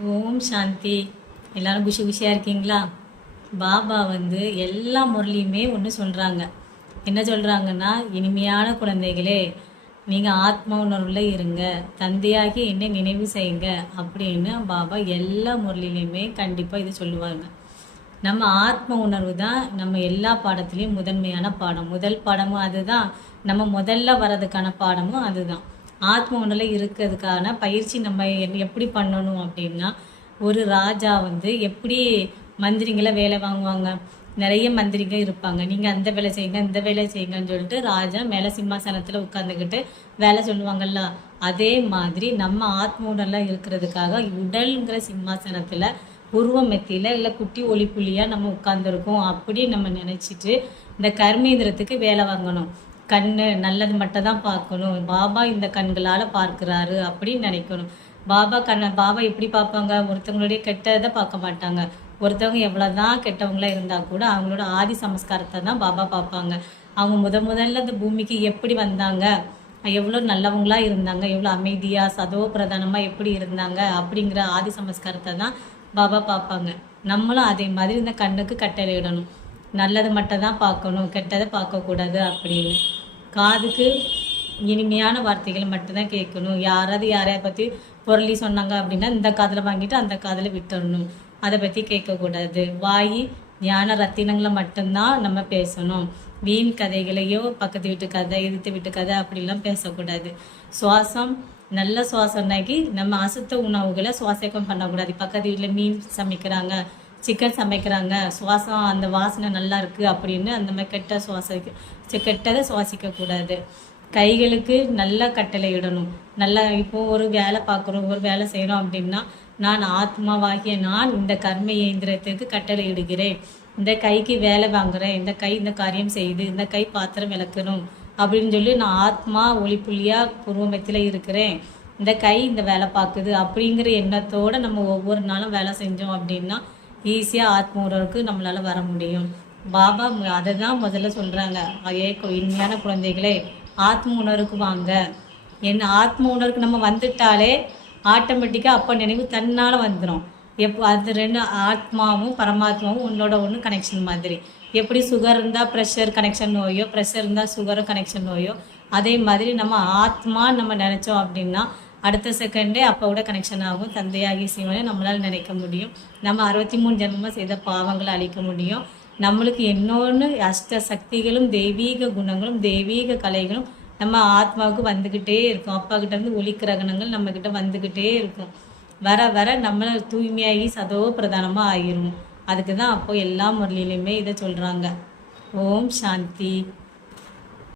ஓம் சாந்தி. எல்லாரும் குஷி குஷியாக இருக்கீங்களா? பாபா வந்து எல்லா முரளியுமே ஒன்று சொல்கிறாங்க என்ன சொல்கிறாங்கன்னா இனிமையான குழந்தைகளே நீங்கள் ஆத்ம உணர்வில் இருங்க. தந்தையாகி என்னை நினைவு செய்யுங்க அப்படின்னு பாபா எல்லா முரளிலையுமே கண்டிப்பாக இது சொல்லுவாங்க. நம்ம ஆத்ம உணர்வு தான் நம்ம எல்லா பாடத்துலேயும் முதன்மையான பாடம். முதல் பாடமும் அதுதான். நம்ம முதல்ல வர்றதுக்கான பாடமும் அதுதான். ஆத்ம உணர்வில் இருக்கிறதுக்கான பயிற்சி நம்ம எப்படி பண்ணணும் அப்படின்னா ஒரு ராஜா வந்து எப்படி மந்திரிங்களை வேலை வாங்குவாங்க. நிறைய மந்திரிங்க இருப்பாங்க. நீங்கள் அந்த வேலை செய்யுங்க இந்த வேலை செய்யுங்கன்னு சொல்லிட்டு ராஜா மேலே சிம்மாசனத்தில் உட்காந்துக்கிட்டு வேலை சொல்லுவாங்கல்ல அதே மாதிரி நம்ம ஆத்ம உணர்வில் இருக்கிறதுக்காக உடல்ங்கிற சிம்மாசனத்தில் உருவமெத்தியில் இல்லை குட்டி ஒளி புள்ளியாக நம்ம உட்காந்துருக்கோம் அப்படி நம்ம நினச்சிட்டு இந்த கர்மேந்திரத்துக்கு வேலை வாங்கணும். கண்ணு நல்லது மட்டும் தான் பார்க்கணும். பாபா இந்த கண்களால் பார்க்குறாரு அப்படின்னு நினைக்கணும். பாபா கண்ணை பாபா எப்படி பார்ப்பாங்க ஒருத்தவங்களுடைய கெட்டதை பார்க்க மாட்டாங்க. ஒருத்தவங்க எவ்வளோதான் கெட்டவங்களா இருந்தால் கூட அவங்களோட ஆதி சமஸ்காரத்தை தான் பாபா பார்ப்பாங்க. அவங்க முத முதல்ல இந்த பூமிக்கு எப்படி வந்தாங்க? எவ்வளோ நல்லவங்களா இருந்தாங்க? எவ்வளோ அமைதியாக சதவ பிரதானமாக எப்படி இருந்தாங்க? அப்படிங்கிற ஆதி சமஸ்காரத்தை தான் பாபா பார்ப்பாங்க. நம்மளும் அதே மாதிரி இந்த கண்ணுக்கு கட்டளையிடணும். நல்லது மட்டும் தான் பார்க்கணும். கெட்டதை பார்க்கக்கூடாது அப்படின்னு. காதுக்கு இனிமையான வார்த்தைகளை மட்டும்தான் கேட்கணும். யாராவது யாரையை பற்றி பொருளி சொன்னாங்க அப்படின்னா இந்த காதில் வாங்கிட்டு அந்த காதில் விட்டுடணும் அதை பற்றி கேட்கக்கூடாது. வாய் ஞான ரத்தினங்களை மட்டும்தான் நம்ம பேசணும். வீண் கதைகளையோ பக்கத்து வீட்டு கதை எதிர்த்து வீட்டு கதை அப்படிலாம் பேசக்கூடாது. சுவாசம் நல்ல சுவாசம்னாக்கி நம்ம அசுத்த உணவுகளை சுவாசக்கம் பண்ணக்கூடாது. பக்கத்து வீட்டில் மீன் சமைக்கிறாங்க சிக்கன் சமைக்கிறாங்க. சுவாசம் அந்த வாசனை நல்லா இருக்குது அப்படின்னு அந்த மாதிரி கெட்ட சுவாசிக்க கெட்டதை சுவாசிக்கக்கூடாது. கைகளுக்கு நல்லா கட்டளை இடணும் நல்லா இப்போ ஒரு வேலை பார்க்குறோம் ஒரு வேலை செய்கிறோம் அப்படின்னா நான் ஆத்மாவாகிய நான் இந்த கர்ம இயந்திரத்துக்கு கட்டளை இடுகிறேன் இந்த கைக்கு வேலை வாங்குகிறேன் இந்த கை இந்த காரியம் செய்யுது இந்த கை பாத்திரம் விளக்கணும் அப்படின்னு சொல்லி நான் ஆத்மா ஒளிப்புள்ளியாக பூர்வமத்தில் இருக்கிறேன். இந்த கை இந்த வேலை பார்க்குது அப்படிங்கிற எண்ணத்தோடு நம்ம ஒவ்வொரு நாளும் வேலை செஞ்சோம் அப்படின்னா ஈஸியாக ஆத்ம உணர்வுக்கு நம்மளால வர முடியும். பாபா அதை தான் முதல்ல சொல்கிறாங்க ஏ இனிமையான குழந்தைகளே ஆத்ம உணர்வுக்கு வாங்க. என்ன ஆத்ம உணர்வுக்கு நம்ம வந்துட்டாலே ஆட்டோமேட்டிக்காக அப்போ நினைவு தன்னால் வந்துடும் எப்போ அது ரெண்டு ஆத்மாவும் பரமாத்மாவும் உன்னோட ஒன்று கனெக்ஷன் மாதிரி. எப்படி சுகர் இருந்தால் ப்ரெஷர் கனெக்ஷன் நோயோ ப்ரெஷர் இருந்தால் சுகரும் கனெக்ஷன் நோயோ அதே மாதிரி நம்ம ஆத்மா நம்ம நினச்சோம் அப்படின்னா அடுத்த செகண்டே அப்போவோட கனெக்ஷன் ஆகும். தந்தையாகி சிவனை நம்மளால் நினைக்க முடியும். நம்ம அறுபத்தி மூணு ஜென்மமாக செய்த பாவங்களை அழிக்க முடியும். நம்மளுக்கு இன்னொன்று அஷ்ட சக்திகளும் தெய்வீக குணங்களும் தெய்வீக கலைகளும் நம்ம ஆத்மாவுக்கு வந்துக்கிட்டே இருக்கும். அப்பா இருந்து ஒளி கிரகணங்கள் நம்மக்கிட்ட வந்துக்கிட்டே இருக்கும். வர வர நம்மளை தூய்மையாகி சதோ பிரதானமாக ஆகிரும் அதுக்கு தான் அப்போ எல்லா முரளிலையுமே இதை சொல்கிறாங்க ஓம் சாந்தி.